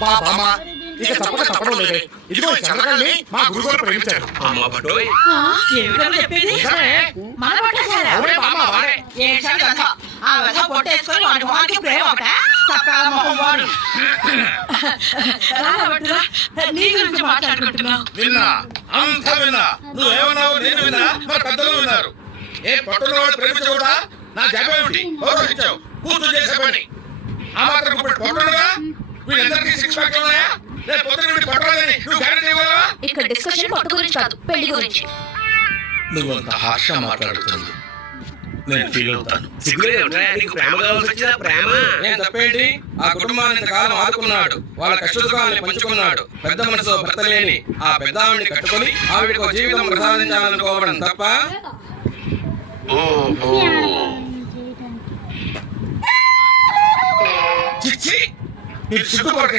అబ్బా బామ్మ ఇక తప్పక తప్పడం లేదే. ఇదిగో ఈ చంద్రకళని మా గురుగారు ప్రేమించారు. అమ్మ పట్టోయ్ ఏమిటని చెప్పేది మన పట్టేశారా? అవునే బామ్మ వాడే. ఏడ్చాడు కథ. ఆ వ్యధ పొట్టేసుకొని వాడి మొహానికి ప్రేమ ఒకట తప్పాల మొహం వాడు. నీ గురించి మాట్లాడుకుంటున్నావు. విన్నా అంతా విన్నా. నువ్వేమన్నావు నేను విన్నా, మరి పెద్దలు విన్నారు. ఏ పట్టున్నవాడు ప్రేమించకూడదా? నా జపం ఏమిటి? గౌరవించావు కూతురు చేసే పని. ఆ మాత్రం ఇప్పుడు పట్టుగా వీళ్ళందరికీ సిక్స్ ప్యాక్ ఉన్నాయా? రేపు పొద్దున వీడి పట్టలేదని నువ్వు గ్యారెంటీ ఇవ్వగలవా? ఇక్కడ డిస్కషన్ పట్టు గురించి కాదు, పెళ్లి గురించి. నువ్వు అంత హార్ష మాట్లాడుతుంది, నేను ఫీల్ అవుతాను. ప్రేమ కావాల్సి వచ్చిందా? ప్రేమ ఏం తప్పేంటి? ఆ కుటుంబాన్ని ఇంతకాలం ఆదుకున్నాడు, వాళ్ళ కష్టసుఖాలని పంచుకున్నాడు. పెద్ద మనసు భర్త లేని ఆ పెద్ద ఆవిడ్ని కట్టుకొని ఆవిడకు జీవితం ప్రసాదించాలనుకోవడం తప్ప? చిచ్చి, మీరు సిగ్గుపడకండి.